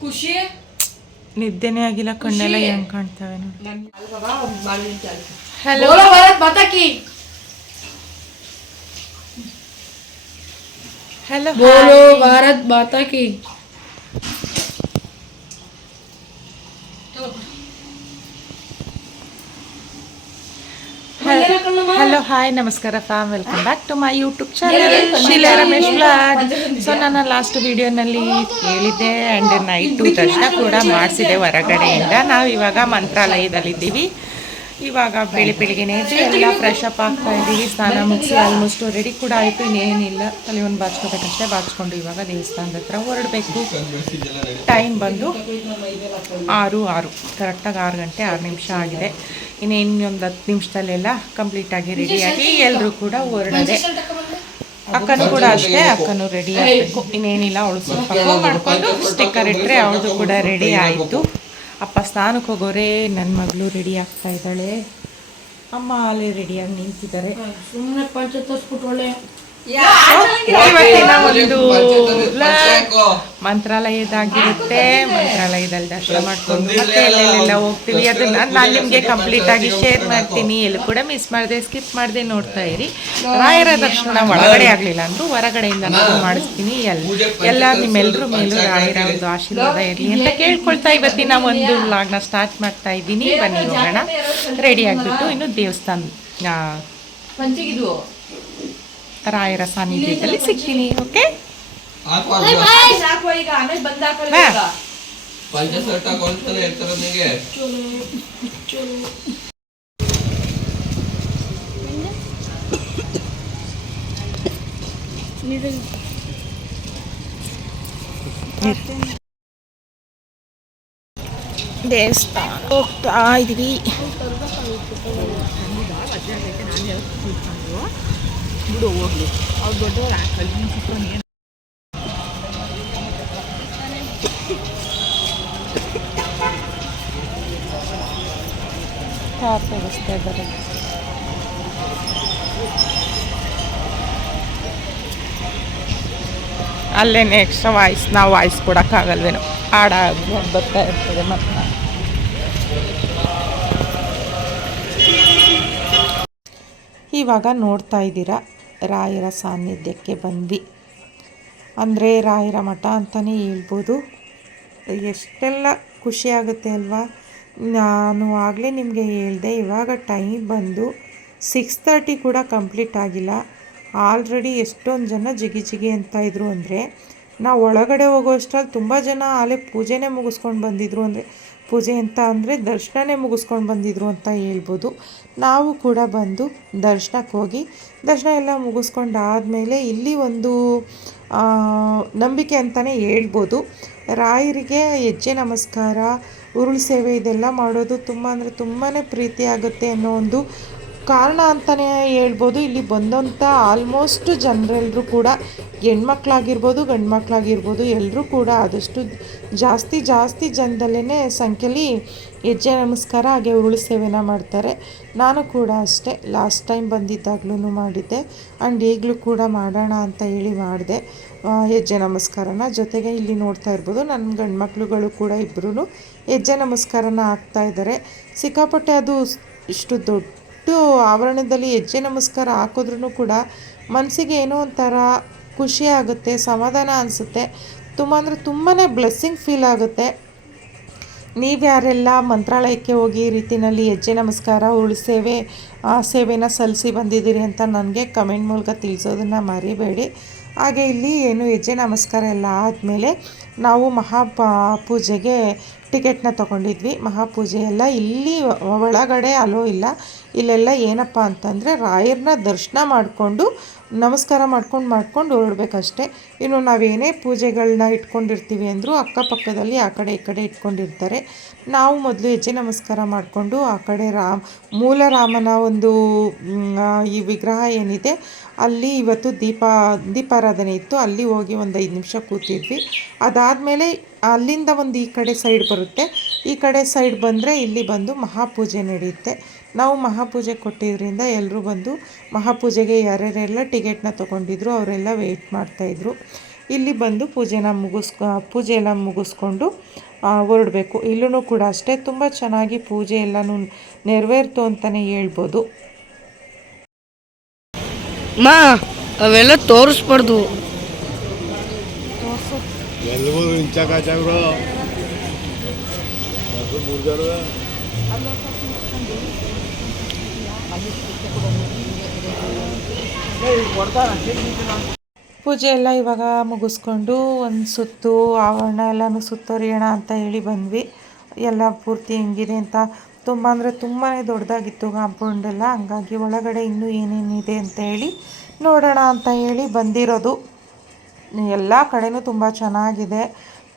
ಖುಷಿ ನಿದ್ದೆನೇ ಆಗಿಲ್ಲ, ಕಣ್ಣೆಲ್ಲ ಹೆಂಗ್ ಕಾಣ್ತವೆ ನೋಡಿ. ಹಲೋ ಬತಾಕಿ ಹಲೋ ಬೋಲೋ ಭಾರತ್ ಮಾತಾ ಕಿ. ಹಲೋ ಹಾಯ್ ನಮಸ್ಕಾರ fam, welcome back to my YouTube channel Sheela Ramesh blog. So ನಾನು ಲಾಸ್ಟ್ ವಿಡಿಯೋನಲ್ಲಿ ಹೇಳಿದ್ದೆ ಆ್ಯಂಡ್ ನೈಟು ದರ್ಶನ ಕೂಡ ಮಾಡಿಸಿದೆ ಹೊರಗಡೆಯಿಂದ. ನಾವು ಇವಾಗ ಮಂತ್ರಾಲಯದಲ್ಲಿದ್ದೀವಿ. ಇವಾಗ ಬೆಳಿಗ್ಗೆನೇ ಎಲ್ಲ ಫ್ರೆಶ್ ಅಪ್ ಆಗ್ತಾ ಇದ್ದೀವಿ. ಸ್ನಾನ ಮುಗಿಸಿ ಆಲ್ಮೋಸ್ಟ್ ರೆಡಿ ಕೂಡ ಆಯಿತು. ಇನ್ನೇನಿಲ್ಲ, ತಲೆ ಒಂದು ಬಾಚ್ಕೋಬೇಕಷ್ಟೇ. ಬಾಚ್ಕೊಂಡು ಇವಾಗ ದೇವಸ್ಥಾನದ ಹತ್ರ ಹೊರಡಬೇಕು. ಟೈಮ್ ಬಂದು 6 ಕರೆಕ್ಟಾಗಿ 6 ಗಂಟೆ 6 ನಿಮಿಷ ಆಗಿದೆ. ಇನ್ನೊಂದು 10 ನಿಮಿಷದಲ್ಲೆಲ್ಲ ಕಂಪ್ಲೀಟಾಗಿ ರೆಡಿಯಾಗಿ ಎಲ್ಲರೂ ಕೂಡ ಹೊರಡದೆ. ಅಕ್ಕನೂ ಕೂಡ ಅಷ್ಟೇ, ಅಕ್ಕನೂ ರೆಡಿ ಆಗಬೇಕು. ಇನ್ನೇನಿಲ್ಲ, ಅವಳು ಸ್ವಲ್ಪ ಮಾಡಿಕೊಂಡು ಸ್ಟಿಕ್ಕರ್ ಇಟ್ಟರೆ ಅವಳದು ಕೂಡ ರೆಡಿ ಆಯಿತು. ಅಪ್ಪ ಸ್ನಾನಕ್ಕೆ ಹೋಗೋರೆ, ನನ್ನ ಮಗಳು ರೆಡಿ ಆಗ್ತಾ ಇದ್ದಾಳೆ, ಅಮ್ಮ ಅಲ್ಲೇ ರೆಡಿಯಾಗಿ ನಿಂತಿದ್ದಾರೆ. ಸುಮ್ಮನೆ ಪಂಚ ತೋರಿಸ್ಬಿಟ್ಟು ಒಳ್ಳೆ ಇವತ್ತಿನ ಒಂದು ಮಂತ್ರಾಲಯದಾಗಿರುತ್ತೆ. ಮಂತ್ರಾಲಯದಲ್ಲಿ ದರ್ಶನ ಮಾಡ್ಕೊಂಡು ಮತ್ತೆ ಎಲ್ಲೆಲ್ಲ ಹೋಗ್ತೀವಿ, ಅದನ್ನ ನಾನು ನಿಮಗೆ ಕಂಪ್ಲೀಟ್ ಆಗಿ ಶೇರ್ ಮಾಡ್ತೀನಿ. ಎಲ್ಲೂ ಕೂಡ ಮಿಸ್ ಮಾಡದೆ ಸ್ಕಿಪ್ ಮಾಡದೆ ನೋಡ್ತಾ ಇರಿ. ರಾಯರ ದರ್ಶನ ಒಳಗಡೆ ಆಗಲಿಲ್ಲ ಅಂದರೂ ಹೊರಗಡೆಯಿಂದ ನಾನು ಮಾಡಿಸ್ತೀನಿ. ಎಲ್ಲ ನಿಮ್ಮೆಲ್ಲರ ಮೇಲೂ ರಾಯರ ಒಂದು ಆಶೀರ್ವಾದ ಇರಲಿ ಅಂತ ಕೇಳ್ಕೊಳ್ತಾ ಇವತ್ತಿನ ಒಂದು ವ್ಲಾಗ್ನ ಸ್ಟಾರ್ಟ್ ಮಾಡ್ತಾ ಇದ್ದೀನಿ. ಬನ್ನಿ ಹೋಗೋಣ. ರೆಡಿ ಆಗಿಬಿಟ್ಟು ಇನ್ನು ದೇವಸ್ಥಾನ ರಾಯರ ಸಾನ್ನಿಧ್ಯದಲ್ಲಿ ಸಿಗ್ತೀನಿ. ಓಕೆ, ದೇವಸ್ಥಾನ ಹೋಗ್ತಾ ಇದೀವಿ. ಬಿಡು ಹೋಗ್ಲಿ, ಅವ್ರು ದೊಡ್ಡವ್ರು ಹಾಕಲ್ಲಿ ಏನು ಕಾರ್ ವ್ಯವಸ್ಥೆ ಇದ್ದಾರೆ. ಅಲ್ಲೇನೆ ಎಕ್ಸ್ಟ್ರಾ ವಾಯ್ಸ್, ನಾವು ವಾಯ್ಸ್ ಕೊಡೋಕ್ಕಾಗಲ್ವೇನೋ, ಹಾಡ ಬರ್ತಾ ಇರ್ತದೆ. ಮತ್ತು ಇವಾಗ ನೋಡ್ತಾ ಇದ್ದೀರಾ, ರಾಯರ ಸಾನ್ನಿಧ್ಯಕ್ಕೆ ಬಂದ್ವಿ. ಅಂದರೆ ರಾಯರ ಮಠ ಅಂತಲೇ ಹೇಳ್ಬೋದು. ಎಷ್ಟೆಲ್ಲ ಖುಷಿಯಾಗುತ್ತೆ ಅಲ್ವಾ. ನಾನು ಆಗಲೇ ನಿಮಗೆ ಹೇಳಿದೆ, ಇವಾಗ ಟೈಮ್ ಬಂದು 6:30 ಕೂಡ ಕಂಪ್ಲೀಟ್ ಆಗಿಲ್ಲ. ಆಲ್ರೆಡಿ ಎಷ್ಟೊಂದು ಜನ ಜಿಗಿ ಅಂತ ಇದ್ರು. ಅಂದರೆ ನಾವು ಒಳಗಡೆ ಹೋಗೋ ಅಷ್ಟರಲ್ಲಿ ತುಂಬ ಜನ ಆಲೇ ಪೂಜೆನೇ ಮುಗಿಸ್ಕೊಂಡು ಬಂದಿದ್ರು. ಅಂದರೆ ಪೂಜೆ ಅಂತ ಅಂದರೆ ದರ್ಶನನೇ ಮುಗಿಸ್ಕೊಂಡು ಬಂದಿದ್ರು ಅಂತ ಹೇಳ್ಬೋದು. ನಾವು ಕೂಡ ಬಂದು ದರ್ಶನಕ್ಕೆ ಹೋಗಿ ದರ್ಶನ ಎಲ್ಲ ಮುಗಿಸ್ಕೊಂಡಾದಮೇಲೆ ಇಲ್ಲಿ ಒಂದು ನಂಬಿಕೆ ಅಂತಲೇ ಹೇಳ್ಬೋದು. ರಾಯರಿಗೆ ಹೆಜ್ಜೆ ನಮಸ್ಕಾರ, ಉರುಳು ಸೇವೆ ಇದೆಲ್ಲ ಮಾಡೋದು ತುಂಬ ಅಂದರೆ ತುಂಬಾ ಪ್ರೀತಿ ಆಗುತ್ತೆ ಅನ್ನೋ ಒಂದು ಕಾರಣ ಅಂತಲೇ ಹೇಳ್ಬೋದು. ಇಲ್ಲಿ ಬಂದಂಥ ಆಲ್ಮೋಸ್ಟ್ ಜನರೆಲ್ಲರೂ ಕೂಡ ಹೆಣ್ಮಕ್ಳಾಗಿರ್ಬೋದು ಗಂಡು ಮಕ್ಕಳಾಗಿರ್ಬೋದು ಎಲ್ಲರೂ ಕೂಡ ಆದಷ್ಟು ಜಾಸ್ತಿ ಜನದಲ್ಲೇ ಸಂಖ್ಯೆಯಲ್ಲಿ ಹೆಜ್ಜೆ ನಮಸ್ಕಾರ ಹಾಗೆ ಉರುಳು ಸೇವೆನ ಮಾಡ್ತಾರೆ. ನಾನು ಕೂಡ ಅಷ್ಟೇ ಲಾಸ್ಟ್ ಟೈಮ್ ಬಂದಿದ್ದಾಗಲೂ ಮಾಡಿದ್ದೆ ಆ್ಯಂಡ್ ಈಗಲೂ ಕೂಡ ಮಾಡೋಣ ಅಂತ ಹೇಳಿ ಮಾಡಿದೆ ಹೆಜ್ಜೆ ನಮಸ್ಕಾರನ. ಜೊತೆಗೆ ಇಲ್ಲಿ ನೋಡ್ತಾ ಇರ್ಬೋದು ನನ್ನ ಗಂಡು ಮಕ್ಕಳುಗಳು ಕೂಡ ಇಬ್ಬರೂ ಹೆಜ್ಜೆ ನಮಸ್ಕಾರನ ಹಾಕ್ತಾಯಿದ್ದಾರೆ. ಸಿಕ್ಕಾಪಟ್ಟೆ ಅದು ಇಷ್ಟು ದೊಡ್ಡ ಆವರಣದಲ್ಲಿ ಹೆಜ್ಜೆ ನಮಸ್ಕಾರ ಹಾಕಿದ್ರೂ ಕೂಡ ಮನಸ್ಸಿಗೆ ಏನೋ ಒಂಥರ ಖುಷಿ ಆಗುತ್ತೆ, ಸಮಾಧಾನ ಅನಿಸುತ್ತೆ. ತುಂಬ ಅಂದರೆ ತುಂಬಾ ಬ್ಲೆಸ್ಸಿಂಗ್ ಫೀಲ್ ಆಗುತ್ತೆ. ನೀವು ಯಾರೆಲ್ಲ ಮಂತ್ರಾಲಯಕ್ಕೆ ಹೋಗಿ ಈ ರೀತಿಯಲ್ಲಿ ಹೆಜ್ಜೆ ನಮಸ್ಕಾರ ಉರುಳು ಸೇವೆನ ಸಲ್ಲಿಸಿ ಬಂದಿದ್ದೀರಿ ಅಂತ ನನಗೆ ಕಮೆಂಟ್ ಮೂಲಕ ತಿಳಿಸೋದನ್ನು ಮರಿಬೇಡಿ. ಹಾಗೆ ಇಲ್ಲಿ ಏನು ಹೆಜ್ಜೆ ನಮಸ್ಕಾರ ಎಲ್ಲ ಆದಮೇಲೆ ನಾವು ಪೂಜೆಗೆ ಟಿಕೆಟ್ನ ತೊಗೊಂಡಿದ್ವಿ. ಮಹಾಪೂಜೆ ಎಲ್ಲ ಇಲ್ಲಿ ಒಳಗಡೆ ಅಲೋ ಇಲ್ಲ. ಇಲ್ಲೆಲ್ಲ ಏನಪ್ಪ ಅಂತಂದರೆ ರಾಯರನ್ನ ದರ್ಶನ ಮಾಡಿಕೊಂಡು ನಮಸ್ಕಾರ ಮಾಡ್ಕೊಂಡು ಹೊರಡ್ಬೇಕಷ್ಟೆ. ಇನ್ನು ನಾವೇನೇ ಪೂಜೆಗಳನ್ನ ಇಟ್ಕೊಂಡಿರ್ತೀವಿ ಅಂದರೂ ಅಕ್ಕಪಕ್ಕದಲ್ಲಿ ಆ ಕಡೆ ಈ ಕಡೆ ಇಟ್ಕೊಂಡಿರ್ತಾರೆ. ನಾವು ಮೊದಲು ಹೆಜ್ಜೆ ನಮಸ್ಕಾರ ಮಾಡಿಕೊಂಡು ಆ ಕಡೆ ಮೂಲ ರಾಮನ ಒಂದು ಈ ವಿಗ್ರಹ ಏನಿದೆ ಅಲ್ಲಿ ಇವತ್ತು ದೀಪಾರಾಧನೆ ಇತ್ತು. ಅಲ್ಲಿ ಹೋಗಿ ಒಂದು 5 ನಿಮಿಷ ಕೂತಿದ್ವಿ. ಅದಾದಮೇಲೆ ಅಲ್ಲಿಂದ ಒಂದು ಈ ಕಡೆ ಸೈಡ್ ಬರುತ್ತೆ. ಈ ಕಡೆ ಸೈಡ್ ಬಂದರೆ ಇಲ್ಲಿ ಬಂದು ಮಹಾಪೂಜೆ ನಡೆಯುತ್ತೆ. ನಾವು ಮಹಾಪೂಜೆ ಕೊಟ್ಟಿದ್ದರಿಂದ ಎಲ್ಲರೂ ಬಂದು ಮಹಾಪೂಜೆಗೆ ಯಾರ್ಯಾರೆಲ್ಲ ಟಿಕೆಟ್ನ ತೊಗೊಂಡಿದ್ರು ಅವರೆಲ್ಲ ವೆಯ್ಟ್ ಮಾಡ್ತಾಯಿದ್ರು. ಇಲ್ಲಿ ಬಂದು ಪೂಜೆ ಎಲ್ಲ ಮುಗಿಸ್ಕೊಂಡು ಹೊರಡಬೇಕು. ಇಲ್ಲೂ ಕೂಡ ಅಷ್ಟೇ ತುಂಬ ಚೆನ್ನಾಗಿ ಪೂಜೆ ಎಲ್ಲನೂ ನೆರವೇರ್ತು ಅಂತಲೇ ಹೇಳ್ಬೋದು. ಅವೆಲ್ಲ ತೋರಿಸ್ಬಾರ್ದು. ಪೂಜೆ ಎಲ್ಲ ಇವಾಗ ಮುಗಿಸ್ಕೊಂಡು ಒಂದು ಸುತ್ತು ಆವರಣ ಎಲ್ಲನೂ ಸುತ್ತೋರಿಯೋಣ ಅಂತ ಹೇಳಿ ಬಂದ್ವಿ. ಎಲ್ಲ ಪೂರ್ತಿ ಹೆಂಗಿದೆ ಅಂತ ತುಂಬ ಅಂದರೆ ತುಂಬಾ ದೊಡ್ಡದಾಗಿತ್ತು ಕಾಂಪೌಂಡ್ ಎಲ್ಲ. ಹಂಗಾಗಿ ಒಳಗಡೆ ಇನ್ನೂ ಏನೇನಿದೆ ಅಂತ ಹೇಳಿ ನೋಡೋಣ ಅಂತ ಹೇಳಿ ಬಂದಿರೋದು. ಎಲ್ಲ ಕಡೆನೂ ತುಂಬ ಚೆನ್ನಾಗಿದೆ,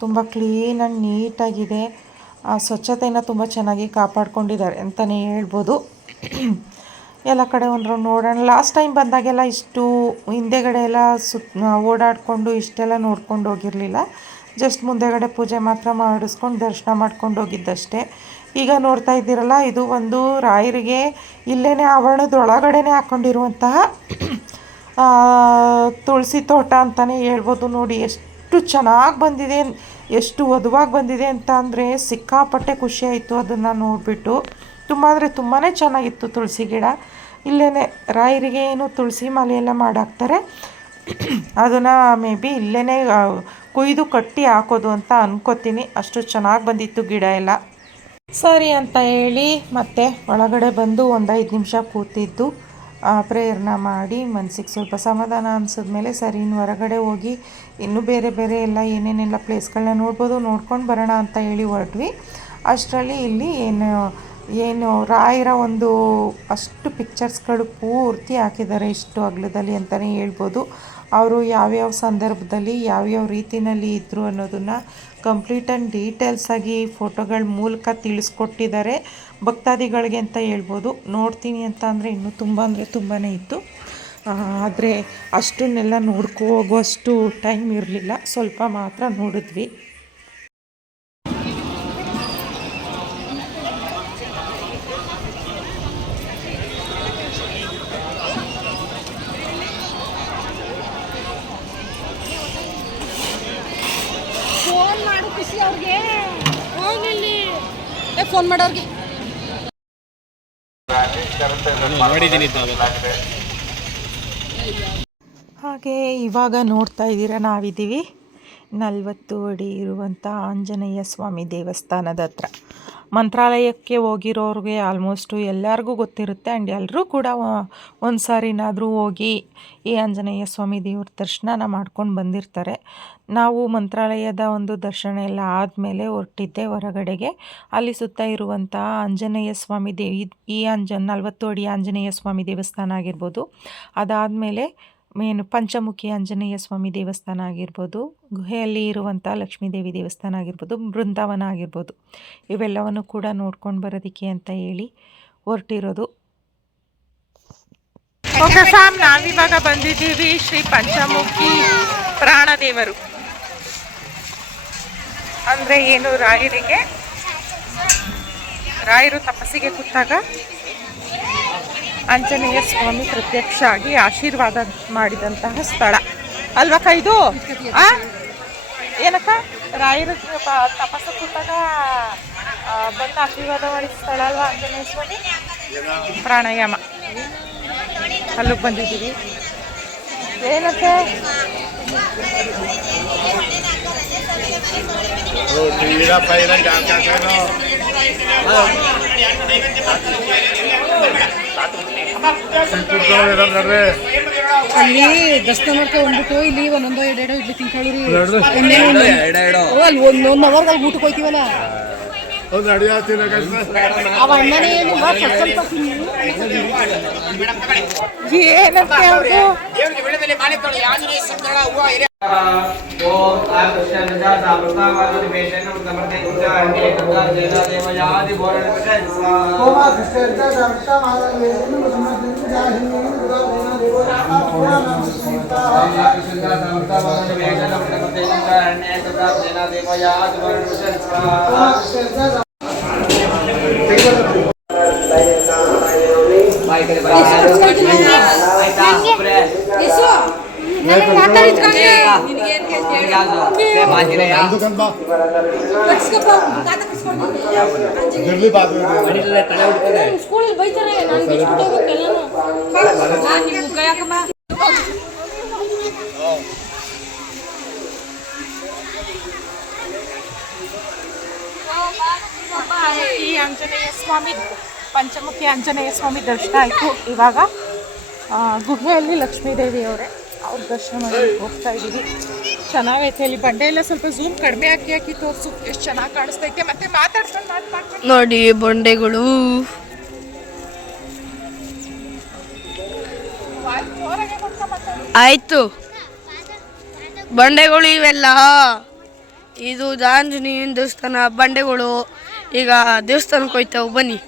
ತುಂಬ ಕ್ಲೀನ್ ಆ್ಯಂಡ್ ನೀಟಾಗಿದೆ. ಸ್ವಚ್ಛತೆಯನ್ನು ತುಂಬ ಚೆನ್ನಾಗಿ ಕಾಪಾಡ್ಕೊಂಡಿದ್ದಾರೆ ಅಂತಲೇ ಹೇಳ್ಬೋದು. ಎಲ್ಲ ಕಡೆ ಒಂದು ರೌಂಡ್ ನೋಡೋಣ. ಲಾಸ್ಟ್ ಟೈಮ್ ಬಂದಾಗೆಲ್ಲ ಇಷ್ಟು ಹಿಂದೆಗಡೆ ಎಲ್ಲ ಓಡಾಡಿಕೊಂಡು ಇಷ್ಟೆಲ್ಲ ನೋಡ್ಕೊಂಡು ಹೋಗಿರಲಿಲ್ಲ. ಜಸ್ಟ್ ಮುಂದೆಗಡೆ ಪೂಜೆ ಮಾತ್ರ ಮಾಡಿಸ್ಕೊಂಡು ದರ್ಶನ ಮಾಡ್ಕೊಂಡು ಹೋಗಿದ್ದಷ್ಟೇ. ಈಗ ನೋಡ್ತಾ ಇದ್ದೀರಲ್ಲ, ಇದು ಒಂದು ರಾಯರಿಗೆ ಇಲ್ಲೇ ಆವರಣದೊಳಗಡೆ ಹಾಕ್ಕೊಂಡಿರುವಂತಹ ತುಳಸಿ ತೋಟ ಅಂತಲೇ ಹೇಳ್ಬೋದು. ನೋಡಿ ಎಷ್ಟು ಚೆನ್ನಾಗಿ ಬಂದಿದೆ, ಎಷ್ಟು ವಧುವಾಗಿ ಬಂದಿದೆ ಅಂತ ಅಂದರೆ ಸಿಕ್ಕಾಪಟ್ಟೆ ಖುಷಿಯಾಯಿತು ಅದನ್ನು ನೋಡಿಬಿಟ್ಟು. ತುಂಬ ಅಂದರೆ ತುಂಬಾ ಚೆನ್ನಾಗಿತ್ತು ತುಳಸಿ ಗಿಡ. ಇಲ್ಲೇ ರಾಯರಿಗೆ ಏನು ತುಳಸಿ ಮಾಲೆ ಎಲ್ಲ ಮಾಡಾಕ್ತಾರೆ, ಅದನ್ನು ಮೇ ಬಿ ಇಲ್ಲೇ ಕೊಯ್ದು ಕಟ್ಟಿ ಹಾಕೋದು ಅಂತ ಅನ್ಕೋತೀನಿ. ಅಷ್ಟು ಚೆನ್ನಾಗಿ ಬಂದಿತ್ತು ಗಿಡ ಎಲ್ಲ. ಸರಿ ಅಂತ ಹೇಳಿ ಮತ್ತೆ ಒಳಗಡೆ ಬಂದು ಒಂದು 5 ನಿಮಿಷ ಕೂತಿದ್ದು ಪ್ರೇಯರ್ನ ಮಾಡಿ ಮನಸ್ಸಿಗೆ ಸ್ವಲ್ಪ ಸಮಾಧಾನ ಅನಿಸಿದ್ಮೇಲೆ ಸರಿ ಇನ್ನು ಹೊರಗಡೆ ಹೋಗಿ ಇನ್ನೂ ಬೇರೆ ಬೇರೆ ಎಲ್ಲ ಏನೇನೆಲ್ಲ ಪ್ಲೇಸ್ಗಳನ್ನ ನೋಡ್ಕೊಂಡು ಬರೋಣ ಅಂತ ಹೇಳಿ ಹೊರಟ್ವಿ. ಅಷ್ಟರಲ್ಲಿ ಇಲ್ಲಿ ಏನು ರಾಯರ ಒಂದು ಅಷ್ಟು ಪಿಕ್ಚರ್ಸ್ಗಳು ಪೂರ್ತಿ ಹಾಕಿದ್ದಾರೆ ಇಷ್ಟು ಅಗಲದಲ್ಲಿ ಅಂತಲೇ ಹೇಳ್ಬೋದು. ಅವರು ಯಾವ್ಯಾವ ಸಂದರ್ಭದಲ್ಲಿ ಯಾವ್ಯಾವ ರೀತಿಯಲ್ಲಿ ಇದ್ದರು ಅನ್ನೋದನ್ನು ಕಂಪ್ಲೀಟ್ ಆ್ಯಂಡ್ ಡೀಟೇಲ್ಸಾಗಿ ಫೋಟೋಗಳ ಮೂಲಕ ತಿಳಿಸ್ಕೊಟ್ಟಿದ್ದಾರೆ ಭಕ್ತಾದಿಗಳಿಗೆ ಅಂತ ಹೇಳ್ಬೋದು. ನೋಡ್ತೀನಿ ಅಂತ ಅಂದರೆ ಇನ್ನೂ ತುಂಬ ಅಂದರೆ ತುಂಬಾ ಇತ್ತು, ಆದರೆ ಅಷ್ಟನ್ನೆಲ್ಲ ಹೋಗುವಷ್ಟು ಟೈಮ್ ಇರಲಿಲ್ಲ, ಸ್ವಲ್ಪ ಮಾತ್ರ ನೋಡಿದ್ವಿ. ಫೋನ್ ಮಾಡೋರಿಗೆ ಹಾಗೆ ಇವಾಗ ನೋಡ್ತಾ ಇದ್ದೀರಾ, ನಾವಿದ್ದೀವಿ 40 ಅಡಿ ಇರುವಂಥ ಆಂಜನೇಯ ಸ್ವಾಮಿ ದೇವಸ್ಥಾನದ ಹತ್ರ. ಮಂತ್ರಾಲಯಕ್ಕೆ ಹೋಗಿರೋರಿಗೆ ಆಲ್ಮೋಸ್ಟು ಎಲ್ಲರಿಗೂ ಗೊತ್ತಿರುತ್ತೆ. ಆ್ಯಂಡ್ ಎಲ್ಲರೂ ಕೂಡ ಒಂದು ಸಾರಿನಾದರೂ ಹೋಗಿ ಈ ಆಂಜನೇಯ ಸ್ವಾಮಿ ದೇವ್ರ ದರ್ಶನ ಮಾಡ್ಕೊಂಡು ಬಂದಿರ್ತಾರೆ. ನಾವು ಮಂತ್ರಾಲಯದ ಒಂದು ದರ್ಶನ ಎಲ್ಲ ಆದಮೇಲೆ ಹೊರಟಿದ್ದೆ ಹೊರಗಡೆಗೆ. ಅಲ್ಲಿ ಸುತ್ತ ಇರುವಂಥ ಆಂಜನೇಯ ಸ್ವಾಮಿ ಈ 40 ಅಡಿ ಆಂಜನೇಯ ಸ್ವಾಮಿ ದೇವಸ್ಥಾನ ಆಗಿರ್ಬೋದು, ಅದಾದಮೇಲೆ ಪಂಚಮುಖಿ ಆಂಜನೇಯ ಸ್ವಾಮಿ ದೇವಸ್ಥಾನ ಆಗಿರ್ಬೋದು, ಗುಹೆಯಲ್ಲಿ ಇರುವಂಥ ಲಕ್ಷ್ಮೀದೇವಿ ದೇವಸ್ಥಾನ ಆಗಿರ್ಬೋದು, ಬೃಂದಾವನ ಆಗಿರ್ಬೋದು, ಇವೆಲ್ಲವನ್ನು ಕೂಡ ನೋಡ್ಕೊಂಡು ಬರೋದಕ್ಕೆ ಅಂತ ಹೇಳಿ ಹೊರಟಿರೋದು. ಓಕೆ ಫ್ಯಾಮ್, ನಾವಿವಾಗ ಬಂದಿದ್ದೀವಿ ಶ್ರೀ ಪಂಚಮುಖಿ ಪ್ರಾಣದೇವರು. ಅಂದರೆ ಏನು, ರಾಯರು ತಪಸ್ಸಿಗೆ ಕೂತಾಗ ಆಂಜನೇಯ ಸ್ವಾಮಿ ಪ್ರತ್ಯಕ್ಷ ಆಗಿ ಆಶೀರ್ವಾದ ಮಾಡಿದಂತಹ ಸ್ಥಳ ಅಲ್ವಕ್ಕ ಇದು? ಏನಕ್ಕ, ರಾಯರು ತಪಸ್ಸು ಕೂತಾಗ ಬಂದು ಆಶೀರ್ವಾದ ಮಾಡಿದ ಸ್ಥಳ ಅಲ್ವಾ ಆಂಜನೇಯ ಸ್ವಾಮಿ? ಪ್ರಾಣಾಯಾಮ ಅಲ್ಲಿಗೆ ಬಂದಿದ್ದೀವಿ. ಏನಕ್ಕೆ ಅಲ್ಲಿ ದರ್ಶನ ಮಾಡ್ಕೊಂಡು ಬಂದ್ಬಿಟ್ಟು ಇಲ್ಲಿ ಒಂದೊಂದು 2 ಇಡ್ಲಿ ತಿನ್ಕೊಳ್ಳಿ. ಅಲ್ಲಿ 1 ಅವರ್ದಲ್ಲಿ ಊಟಕ್ಕೆ ಹೋಯ್ತೀವಲ್ಲ, ಅವ ಅಣ್ಣನೇ ಏನಕ್ಕೆ ಸ್ಕೂಲಲ್ಲಿ ಬೈತಾರೆ ನಾನು ಬಿಟ್ಬಿಟ್ಟು ಈ ಆಂಜನೇಯ ಸ್ವಾಮಿ ಪಂಚಮುಖಿ ಆಂಜನೇಯ ಸ್ವಾಮಿ ದರ್ಶನ ಆಯಿತು. ಇವಾಗ ಗುಹೆಯಲ್ಲಿ ಲಕ್ಷ್ಮೀದೇವಿಯವರೇ ಅವ್ರ ದರ್ಶನ ಮಾಡಿ ಹೋಗ್ತಾ ಇದ್ದೀವಿ. ಚೆನ್ನಾಗೈತೆ. ಇಲ್ಲಿ ಬಂಡೆ ಎಲ್ಲ ಸ್ವಲ್ಪ ಝೂಮ್ ಕಡಿಮೆ ಹಾಕಿ ತೋರಿಸು ಎಷ್ಟು ಚೆನ್ನಾಗಿ ಕಾಣಿಸ್ತೈತೆ. ಮತ್ತೆ ಮಾತಾಡ್ಕೊಂಡು ನೋಡಿ ಬಂಡೆಗಳು. ಆಯ್ತು ಬಂಡೆಗಳು ಇವೆಲ್ಲ. ಇದು ಆಂಜನೇಯನ ದೇವಸ್ಥಾನ ಬಂಡೆಗಳು. ಈಗ ದೇವಸ್ಥಾನಕ್ಕೆ ಹೋಯ್ತಾವೆ ಬನ್ನಿ.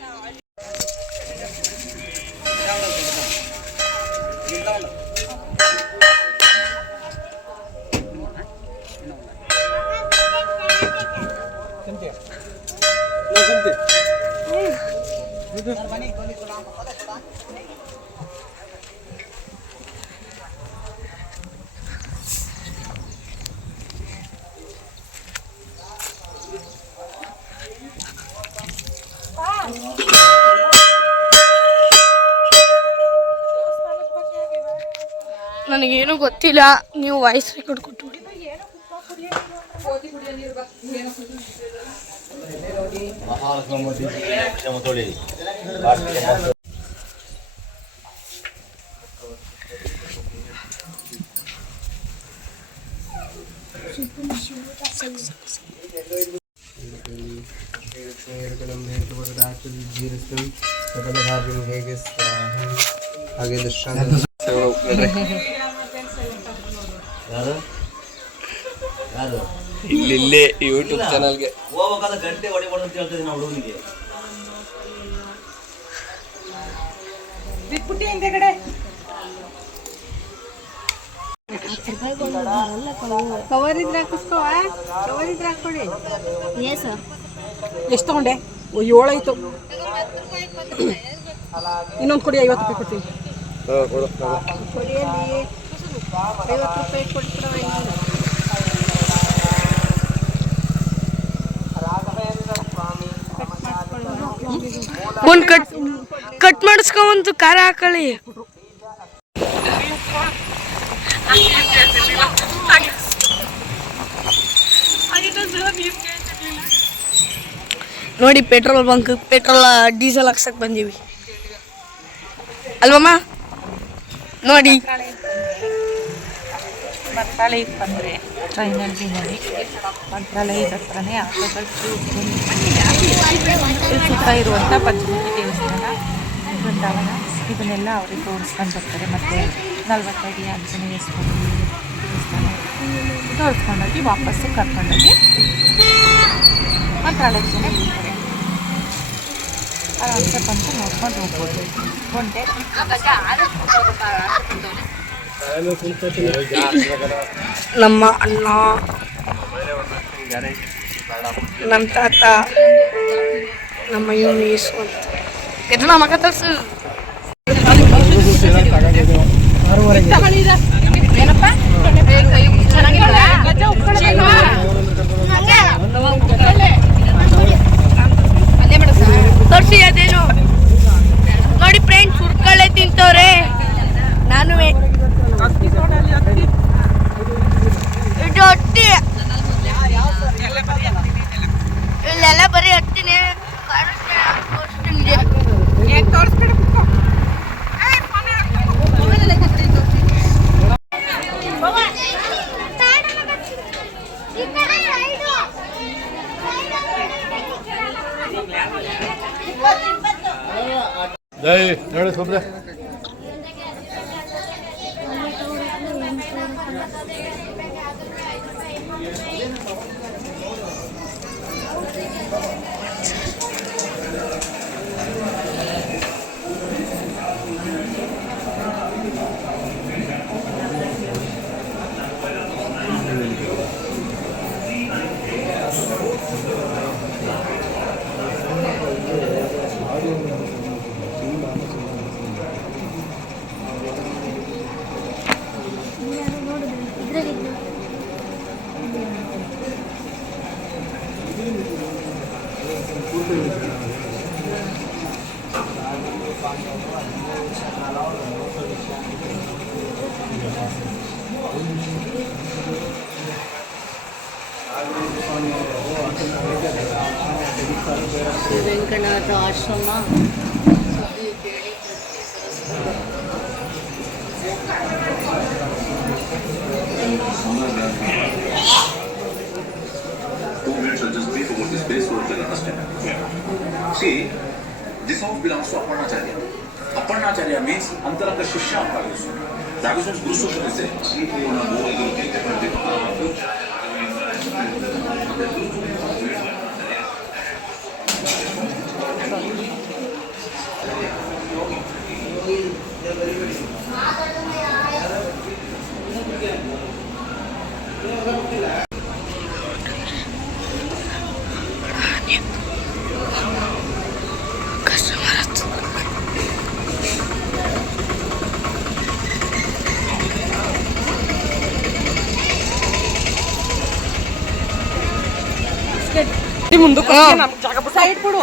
ನನಗೇನು ಗೊತ್ತಿಲ್ಲ, ನೀವು ವಾಯ್ಸ್ ರೆಕಾರ್ಡ್ ಕೊಟ್ಟು ಹಾಗೆ ದರ್ಶನ ಇಲ್ಲೇ ಯೂಟ್ಯೂಬ್ ಚಾನಲ್ಗೆ ಹೋಗ್ಬೇಕಾದ ಗಂಟೆ ಹೊಡಿಬೋದು ಅಂತ ಹೇಳ್ತಿದ್ದೆ ನಾವು ಹುಡುಗನಿಗೆ. ಬಿಟ್ಬಿಟ್ಟು ಹಿಂದೆಗಡೆ ಕವರ್ ಇದ್ರೆ ಹಾಕಿಸ್ಕೋ. ಕವರ್ ಇದ್ರೆ ಹಾಕೊಳ್ಳಿ. ಎಷ್ಟು ತಗೊಂಡೆ? 7 ಆಯ್ತು. ಇನ್ನೊಂದು ಕೊಡಿ, 50 ರೂಪಾಯಿ ಕೊಡ್ತೀನಿ. ಕೊಡಿಯಲ್ಲಿ 50 ರೂಪಾಯಿ ಕೊಟ್ಬಿಡೋ. ಒಂದು ಕಟ್ ಮಾಡಿಸ್ಕೊಂಬಂತು ಖಾರ ಹಾಕೊಳ್ಳಿ. ನೋಡಿ ಪೆಟ್ರೋಲ್ ಬಂಕ್, ಪೆಟ್ರೋಲ್ ಡೀಸೆಲ್ ಹಾಕ್ಸಕ್ ಬಂದೀವಿ ಅಲ್ವಮ್ಮ? ನೋಡಿ ಮಂತ್ರಾಲಯಕ್ಕೆ ಬಂದರೆ ಟ್ರೈನಲ್ಲಿ ಮಂತ್ರಾಲಯದ ಹತ್ರನೇ ಆಟೋಗಳು ಸುತ್ತ ಇರುವಂಥ ಪಂಚಮುಖಿ ದೇವಸ್ಥಾನ, ಬೃಂದಾವನ ಇದನ್ನೆಲ್ಲ ಅವ್ರಿಗೆ ತೋರಿಸ್ಕೊಂಡು ಬರ್ತಾರೆ. ಮತ್ತು 40 ಅಡಿ ಆಂಜನೇಯ ಸ್ವಾಮಿ ದೇವಸ್ಥಾನ ತೋರಿಸ್ಕೊಂಡೋಗಿ ವಾಪಸ್ಸು ಕರ್ಕೊಂಡೋಗಿ ಮಂತ್ರಾಲಯಕ್ಕೆ ಬರ್ತಾರೆ. ಆರಾಮ್ಸೆ ಬಂದು ನೋಡ್ಕೊಂಡು ಹೋಗ್ಬೋದು. ಒಂದೇ ನಮ್ಮ ಅಣ್ಣ, ನಮ್ಮ ತಾತ, ನಮ್ಮ ಇವನು ಅಂತ ನಮ್ಮ ಮಗ ತರ್ಸು. ತೋರಿಸಿ ಅದೇನು ನೋಡಿ ಫ್ರೆಂಡ್ಸ್, ಹುರ್ಕಳೆ ತಿಂತವ್ರೆ. ನಾನು ಇದು ಅಟ್ಟಿ, ಇಲ್ಲೆಲ್ಲ ಬರೀ ಹತ್ತಿನೇ ನೋಡಿ ಸುಮ್ಮನೆ ಶ್ರೀ ವೆಂಕಟನಾಥ ಆಶ್ರಮ See, this house belongs to Aparnacharya. Aparnacharya means Antaraka Shishya Aparnacharya. That is what Guru Sutra is saying. Side ಕೊಡು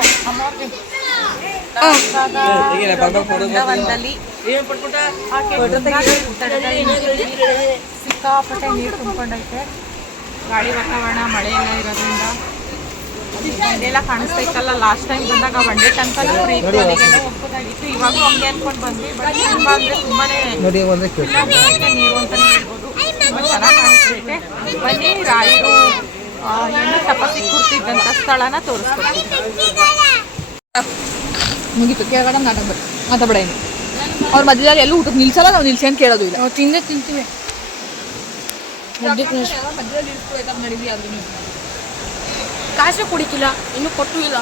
ಸಿಕ್ಕಾಪಟ್ಟೆ ನೀರು ತುಂಬಿಕೊಂಡೈತೆ. ಗಾಳಿ ವಾತಾವರಣ ಮಳೆ ಎಲ್ಲ ಇರೋದ್ರಿಂದ ಬಂಡೆಲ್ಲ ಕಾಣಿಸ್ತೈತಲ್ಲ. ಲಾಸ್ಟ್ ಟೈಮ್ ಬಂದಾಗ ಬಂಡೆ ಟೆಂಪಲ್ ಅಲ್ಲಿಗೆಲ್ಲ ಹೋಗ್ಬೋದಾಗಿತ್ತು. ಇವಾಗೂ ಹಂಗೆ ಅನ್ಕೊಂಡು ಬಂದ್ವಿ. ಬಟ್ ತುಂಬಾ ಅಂದ್ರೆ ತುಂಬಾನೇ ನೀರು ಅಂತಾನೆ ಹೇಳ್ಬೋದು. ತುಂಬಾ ಚೆನ್ನಾಗಿ ಕಾಣಿಸ್ತೈತೆ. ಬನ್ನಿ, ರಾಯರು ಏನು ತಪಸ್ಸಿಗೆ ಕೂರ್ತಿದ್ದಂಥ ಸ್ಥಳನ ತೋರಿಸ್ಕೊಡ್ತೀವಿ. ಮುಗೀತು. ಕೆಳಗಡೆ ಮಾತಾಡ ಏನು ಅವ್ರ ಮಧ್ಯದಲ್ಲಿ ಎಲ್ಲೂ ಊಟಕ್ಕೆ ನಿಲ್ಸಲ್ಲ. ನಾವು ನಿಲ್ಸಿ ಅಂತ ಕೇಳೋದು ಇಲ್ಲ. ನಾವು ತಿಂತೀವಿ. ಮಾಡಿದ್ವಿ ಆದ್ರೂ ಕಾಸು ಕುಡಿಕಿಲ್ಲ, ಇನ್ನೂ ಕೊಟ್ಟು ಇಲ್ಲ.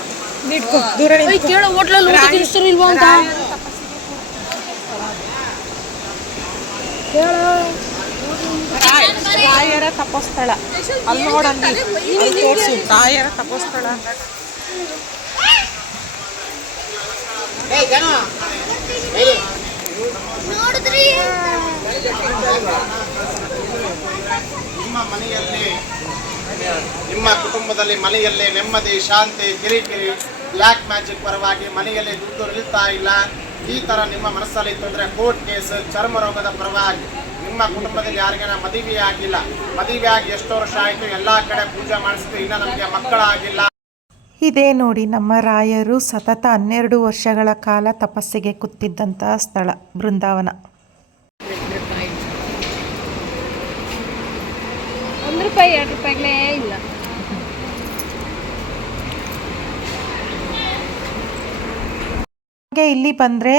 ಕೇಳೋ ಹೋಟ್ಲಲ್ಲಿ ಊಟ ತಿನ್ನಿಸ್ತಾರೋ ಇಲ್ವೋ ಅಂತ ರಾಯರ ತಪೋಸ್ಥಳ ಅಲ್ಲಿ ನೋಡಲ್ಲಿ ತೋರಿಸು. ರಾಯರ ತಪೋಸ್ಥಳ ನಿಮ್ಮ ಮನೆಯಲ್ಲಿ, ನಿಮ್ಮ ಕುಟುಂಬದಲ್ಲಿ ಮನೆಯಲ್ಲಿ ನೆಮ್ಮದಿ, ಶಾಂತಿ, ಕಿರಿಕಿರಿ, ಬ್ಲ್ಯಾಕ್ ಮ್ಯಾಜಿಕ್ ಪರವಾಗಿ ಮನೆಯಲ್ಲಿ ದುಡ್ಡು ನಿಲ್ತಾ ಇಲ್ಲ, ಈ ಥರ ನಿಮ್ಮ ಮನಸ್ಸಲ್ಲಿ ತೊಂದರೆ, ಕೋರ್ಟ್ ಕೇಸ್, ಚರ್ಮ ರೋಗದ ಪರವಾಗಿ ನಿಮ್ಮ ಕುಟುಂಬದಲ್ಲಿ ಯಾರಿಗಾನ ಮದುವೆ ಆಗಿಲ್ಲ, ಮದುವೆ ಆಗಿ ಎಷ್ಟು ವರ್ಷ ಆಯಿತು, ಎಲ್ಲ ಕಡೆ ಪೂಜೆ ಮಾಡಿಸಿದ್ರು, ಇನ್ನು ನಮಗೆ ಮಕ್ಕಳಾಗಿಲ್ಲ. ಇದೇ ನೋಡಿ ನಮ್ಮ ರಾಯರು ಸತತ 12 ವರ್ಷಗಳ ಕಾಲ ತಪಸ್ಸಿಗೆ ಕೂತಿದ್ದಂತಹ ಸ್ಥಳ ಬೃಂದಾವನ. ₹1 ₹2 ಇಲ್ಲ. ಹಾಗೆ ಇಲ್ಲಿ ಬಂದರೆ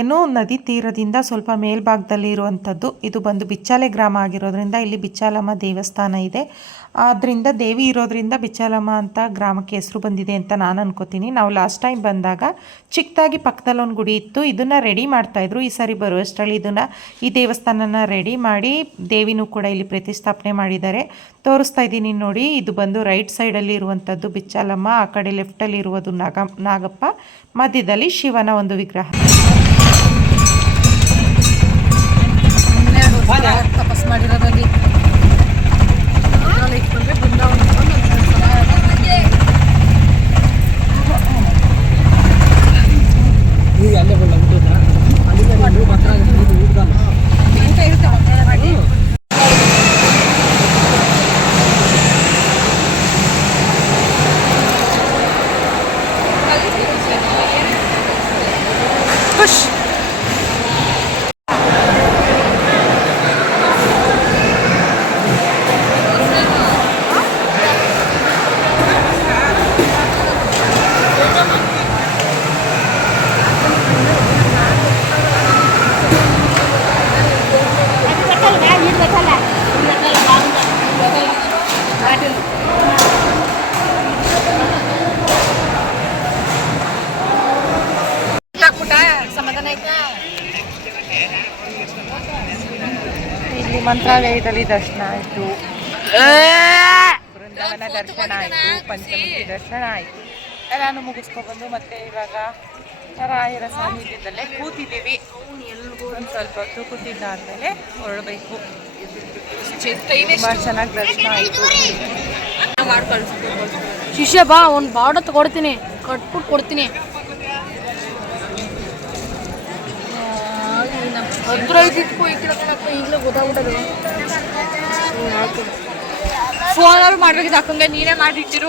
ಏನೋ ನದಿ ತೀರದಿಂದ ಸ್ವಲ್ಪ ಮೇಲ್ಭಾಗದಲ್ಲಿ ಇರುವಂಥದ್ದು. ಇದು ಬಂದು ಬಿಚ್ಚಾಲೆ ಗ್ರಾಮ ಆಗಿರೋದ್ರಿಂದ ಇಲ್ಲಿ ಬಿಚ್ಚಾಲಮ್ಮ ದೇವಸ್ಥಾನ ಇದೆ. ಆದ್ದರಿಂದ ದೇವಿ ಇರೋದ್ರಿಂದ ಬಿಚ್ಚಾಲಮ್ಮ ಅಂತ ಗ್ರಾಮಕ್ಕೆ ಹೆಸರು ಬಂದಿದೆ ಅಂತ ನಾನು ಅನ್ಕೋತೀನಿ. ನಾವು ಲಾಸ್ಟ್ ಟೈಮ್ ಬಂದಾಗ ಚಿಕ್ಕದಾಗಿ ಪಕ್ಕದಲ್ಲಿ ಒಂದು ಗುಡಿ ಇತ್ತು. ಇದನ್ನು ರೆಡಿ ಮಾಡ್ತಾಯಿದ್ರು. ಈ ಸಾರಿ ಬರುವಷ್ಟರಲ್ಲಿ ಈ ದೇವಸ್ಥಾನನ ರೆಡಿ ಮಾಡಿ ದೇವಿನೂ ಕೂಡ ಇಲ್ಲಿ ಪ್ರತಿಷ್ಠಾಪನೆ ಮಾಡಿದ್ದಾರೆ. ತೋರಿಸ್ತಾ ಇದ್ದೀನಿ ನೋಡಿ. ಇದು ಬಂದು ರೈಟ್ ಸೈಡಲ್ಲಿ ಇರುವಂಥದ್ದು ಬಿಚ್ಚಾಲಮ್ಮ, ಆ ಕಡೆ ಲೆಫ್ಟಲ್ಲಿ ಇರುವುದು ನಾಗಪ್ಪ, ಮಧ್ಯದಲ್ಲಿ ಶಿವನ ಒಂದು ವಿಗ್ರಹ. ತಪಸ್ ಮಾಡಿರೋದಲ್ಲಿ ಇಟ್ಕೊಂಡ್ರೆ ಬೃಂದಾವನ ಇಲ್ಲಿ ಮಂತ್ರಾಲಯದಲ್ಲಿ ದರ್ಶನ ಆಯಿತು, ಬೃಂದಾವನ ದರ್ಶನ ಆಯಿತು, ಪಂಚಮುಖಿ ದರ್ಶನ ಆಯಿತು. ಎಲ್ಲಾನು ಮುಗಿಸ್ಕೊಬಂದು ಮತ್ತೆ ಇವಾಗ ರಾಯರ ಸಾನ್ನಿಧ್ಯದಲ್ಲೇ ಕೂತಿದ್ದೀವಿ. ಒಂದು ಸ್ವಲ್ಪ ಹೊತ್ತು ಕೂತಿದ್ದಾದ್ಮೇಲೆ ಹೊರಡಬೇಕು. ತುಂಬ ಚೆನ್ನಾಗಿ ದರ್ಶನ ಆಯಿತು. ಮಾಡಿ ಕಳಿಸ್ಬೇಕು. ಶಿಷ್ಯ ಬಾ, ಒಂದು ಬಾಡ ಕೊಡ್ತೀನಿ, ಕಟ್ಬಿಟ್ಟು ಕೊಡ್ತೀನಿ. ಅದ್ರಲ್ಲಿ ಈಗಲೇ ಗೊತ್ತಾಗ್ಬಿಟ್ಟದು. ಫೋನ್ ಮಾಡ್ಬೇಕಿತ್ತು ಅಕ್ಕಂಗೆ, ನೀನೇ ಮಾಡಿಟ್ಟಿರು.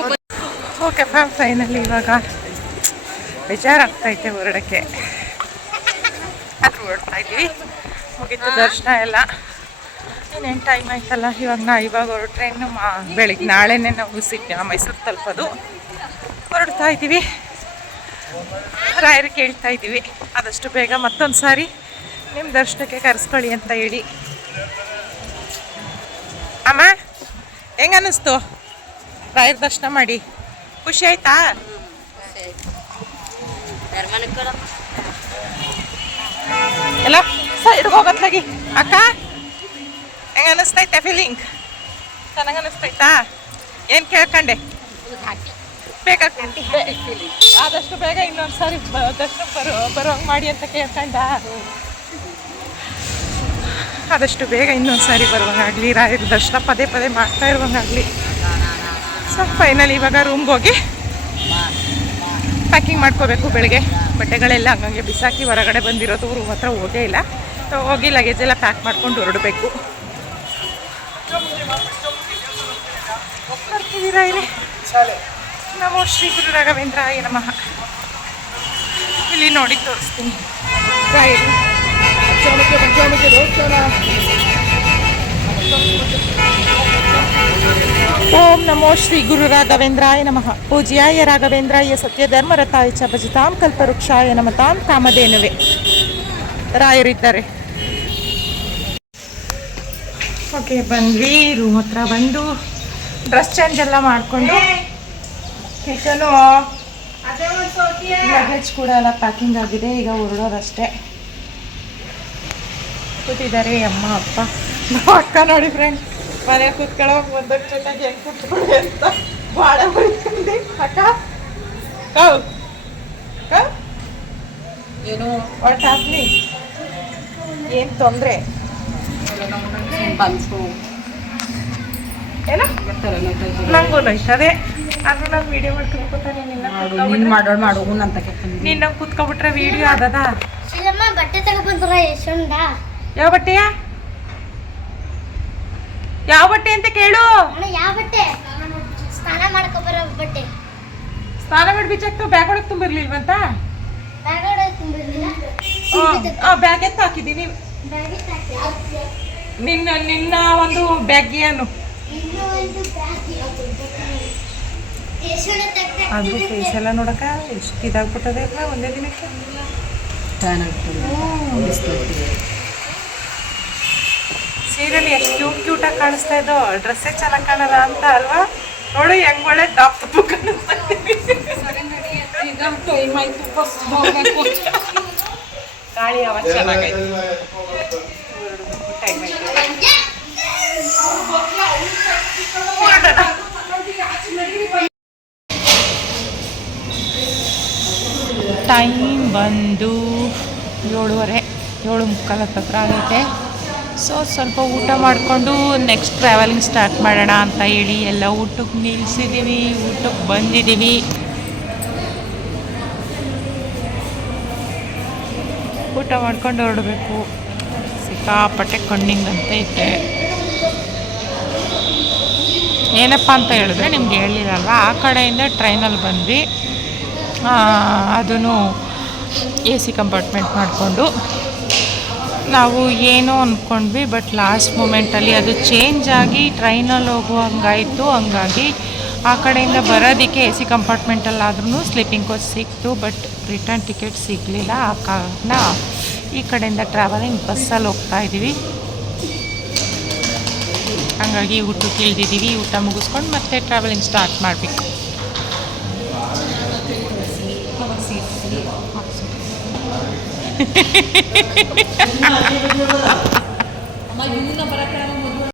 ಓಕೆ ಫ್ಯಾಮ್, ಫೈನಲಿ ಇವಾಗ ಬೇಜಾರಾಗ್ತೈತೆ ಹೊರಡಕ್ಕೆ. ಅದು ಹೊರಡ್ತಾ ಇದ್ದೀವಿ, ಮುಗೀತು ದರ್ಶನ ಎಲ್ಲ. ಇನ್ನೇನು ಟೈಮ್ ಆಯ್ತಲ್ಲ, ಇವಾಗ ಹೊರಟ್ರೆ ಇನ್ನು ಬೆಳಿಗ್ಗೆ ನಾಳೆನೇ ನಾವು ಮೈಸೂರು ತಲುಪೋದು. ಹೊರಡ್ತಾ ಇದ್ದೀವಿ, ರಾಯರು ಕೇಳ್ತಾ ಇದ್ದೀವಿ ಆದಷ್ಟು ಬೇಗ ಮತ್ತೊಂದು ಸಾರಿ ನಿಮ್ಮ ದರ್ಶನಕ್ಕೆ ಕರೆಸ್ಕೊಳ್ಳಿ ಅಂತ ಹೇಳಿ. ಅಮ್ಮ ಹೆಂಗ ಅನ್ನಿಸ್ತು ರಾಯರ ದರ್ಶನ ಮಾಡಿ? ಖುಷಿ ಆಯ್ತಾ? ಎಲ್ಲ ಸೈಡ್ಗೆ ಹೋಗತ್ಲಾಗಿ ಅಕ್ಕ, ಹೆಂಗ ಅನ್ನಿಸ್ತೈತೆ ಫೀಲಿಂಗ್? ಚೆನ್ನಾಗಿ ಅನ್ನಿಸ್ತೈತಾ? ಏನು ಕೇಳ್ಕೊಂಡೆ? ಬೇಕಾಗ್ತೈತಿ ಆದಷ್ಟು ಬೇಗ ಇನ್ನೊಂದು ಸಾರಿ ದರ್ಶನ ಬರೋಂಗೆ ಮಾಡಿ ಅಂತ ಕೇಳ್ಕೊಂಡ. ಆದಷ್ಟು ಬೇಗ ಇನ್ನೊಂದು ಸಾರಿ ಬರುವಂಗಾಗಲಿ, ರಾಯರ ದರ್ಶನ ಪದೇ ಪದೇ ಮಾಡ್ತಾ ಇರುವಂಗಾಗಲಿ. ಸೊ ಫೈನಲಿ ಇವಾಗ ರೂಮ್ಗೆ ಹೋಗಿ ಪ್ಯಾಕಿಂಗ್ ಮಾಡ್ಕೋಬೇಕು. ಬೆಳಗ್ಗೆ ಬಟ್ಟೆಗಳೆಲ್ಲ ಹಂಗಂಗೆ ಬಿಸಾಕಿ ಹೊರಗಡೆ ಬಂದಿರೋದು, ರೂಮ್ ಹತ್ರ ಹೋಗೇ ಇಲ್ಲ. ಸೊ ಹೋಗಿ ಲಗೇಜ್ ಎಲ್ಲ ಪ್ಯಾಕ್ ಮಾಡ್ಕೊಂಡು ಹೊರಡಬೇಕು. ಬರ್ತಿದ್ದೀರಾ ಇಲ್ಲಿ? ನಮೋ ಶ್ರೀ ಗುರು ರಾಘವೇಂದ್ರಾಯ ನಮಃ. ಇಲ್ಲಿ ನೋಡಿ ತೋರಿಸ್ತೀನಿ. ಓಂ ನಮೋ ಶ್ರೀ ಗುರು ರಾಘವೇಂದ್ರಾಯ ನಮಃ. ಪೂಜ್ಯಾಯ ರಾಘವೇಂದ್ರಾಯ ಸತ್ಯಧರ್ಮರತಾಯ ಚ ಭಜತಾಂ ಕಲ್ಪವೃಕ್ಷಾಯ ನಮತಾಂ ಕಾಮಧೇನವೇ. ರಾಯರಿದ್ದಾರೆ. ಓಕೆ, ಬಂದ್ವಿ. ರೂಮ್ ಹತ್ರ ಬಂದು ಡ್ರೆಸ್ ಚೇಂಜ್ ಎಲ್ಲ ಮಾಡಿಕೊಂಡು ಕಿಚನು ಲಗೇಜ್ ಕೂಡ ಎಲ್ಲ ಪ್ಯಾಕಿಂಗ್ ಆಗಿದೆ. ಈಗ ಹೊರಡೋದಷ್ಟೇ. ಕೂತಿದ್ದಾರೆ ಅಮ್ಮ ಅಪ್ಪ. ಅಕ್ಕ ನೋಡಿ ಫ್ರೆಂಡ್, ಮನೆ ಕೂತ್ಕೊಳ್ಳೋವಾಗ ಒಂದೊಂದು ಜೊತೆಗೆ ಹೆಂಗೆ ಕೂತ್ಕೊಳ್ಳಿ ಅಂತ ಭಾಳ ಬರೀತಂದೆ. ಅಕ್ಕ ಏನು ವಾಟ್ ಹ್ಯಾಪನಿಂಗ್? ಏನು ತೊಂದರೆ? ಏನೋ ನಂಗೂ ನೋಯ್ತದೆ. ಅದು ನಾನು ವಿಡಿಯೋ ಮಾಡ್ಕೊತಾನೆ. ನಿನ್ನ ಕೂತ್ಕೊಬಿಟ್ರೆ ವಿಡಿಯೋ ಆದದ. ಬಟ್ಟೆ ತಗೊಬಂದ್ರ ಯಶೋಂದ. ಯಾವ ಬಟ್ಟೆಯ? ಯಾವ ಬಟ್ಟೆ ಅಂತ ಕೇಳು. ಯಾವ ಬಟ್ಟೆ? ಸ್ನಾನ ಮಾಡ್ಕೊ ಬರೋ ಬಟ್ಟೆ. ಸ್ನಾನ ಮಾಡಿ ಬಿಚ್ಚಾಕ್ತು ಬ್ಯಾಗ್ ಒಳಗೆ ತುಂಬಿರ್ಲಿಲ್ವಂತ? ಬ್ಯಾಗ್ ಒಳಗೆ ತುಂಬಿರ್ಲಿಲ್ಲ. ಬ್ಯಾಗ್ ಎತ್ತ ಹಾಕಿದ್ದೀನಿ. ನಿನ್ನ ಒಂದು ಬ್ಯಾಗ್ ಏನು ಅದು ಫೇಸ್ ಎಲ್ಲ ನೋಡಕ ಎಷ್ಟು ಇದಾಗ್ಬಿಟ್ಟದೆ ಅಲ್ಲ ಒಂದೇ ದಿನಕ್ಕೆ. ಸೀರೆಲಿ ಎಷ್ಟು ಕ್ಯೂಟಾಗಿ ಕಾಣಿಸ್ತಾ ಇದ್ದೋ, ಡ್ರೆಸ್ಸೇ ಚೆನ್ನಾಗಿ ಕಾಣಲ್ಲ ಅಂತ ಅಲ್ವಾ? ನೋಡು ಹೆಂಗ್ ಒಳ್ಳೆ ದಪ್ಪ ಕಾಣಿಸ್ತಾ ಇದ್ದೀವಿ. ಗಾಳಿ ಅವ ಚೆನ್ನಾಗೈತೆ. ಟೈಮ್ ಬಂದು 7:30, 7:45 ಹತ್ರ ಆಗೈತೆ. ಸೊ ಸ್ವಲ್ಪ ಊಟ ಮಾಡಿಕೊಂಡು ನೆಕ್ಸ್ಟ್ ಟ್ರಾವೆಲಿಂಗ್ ಸ್ಟಾರ್ಟ್ ಮಾಡೋಣ ಅಂತ ಹೇಳಿ ಎಲ್ಲ ಊಟಕ್ಕೆ ನಿಲ್ಲಿಸಿದ್ದೀವಿ. ಊಟಕ್ಕೆ ಬಂದಿದ್ದೀವಿ. ಊಟ ಮಾಡ್ಕೊಂಡು ಹೊರಡಬೇಕು. ಸಿಕ್ಕಾಪಟ್ಟೆ ಕಣ್ಣಿಂಗ್ ಅಂತ ಐತೆ. ಏನಪ್ಪ ಅಂತ ಹೇಳಿದ್ರೆ ನಿಮ್ಗೆ ಹೇಳಿರಲ್ವ, ಆ ಕಡೆಯಿಂದ ಟ್ರೈನಲ್ಲಿ ಬಂದ್ವಿ. ಅದೂ AC ಕಂಪಾರ್ಟ್ಮೆಂಟ್ ಮಾಡಿಕೊಂಡು ನಾವು ಏನೋ ಅಂದ್ಕೊಂಡ್ವಿ. ಬಟ್ ಲಾಸ್ಟ್ ಮೂಮೆಂಟಲ್ಲಿ ಅದು ಚೇಂಜ್ ಆಗಿ ಟ್ರೈನಲ್ಲಿ ಹೋಗುವಂಗಾಯಿತು. ಹಂಗಾಗಿ ಆ ಕಡೆಯಿಂದ ಬರೋದಕ್ಕೆ AC ಕಂಪಾರ್ಟ್ಮೆಂಟಲ್ಲಾದ್ರೂ ಸ್ಲೀಪಿಂಗ್ ಕೋಚ್ ಸಿಕ್ತು. ಬಟ್ ರಿಟರ್ನ್ ಟಿಕೆಟ್ ಸಿಗಲಿಲ್ಲ. ಆ ಕಾರಣ ಈ ಕಡೆಯಿಂದ ಟ್ರಾವೆಲಿಂಗ್ ಬಸ್ಸಲ್ಲಿ ಹೋಗ್ತಾಯಿದ್ದೀವಿ. ಹಾಗಾಗಿ ಊಟಕ್ಕೆ ಇಳಿದಿದ್ದೀವಿ. ಊಟ ಮುಗಿಸ್ಕೊಂಡು ಮತ್ತೆ ಟ್ರಾವೆಲಿಂಗ್ ಸ್ಟಾರ್ಟ್ ಮಾಡಬೇಕು.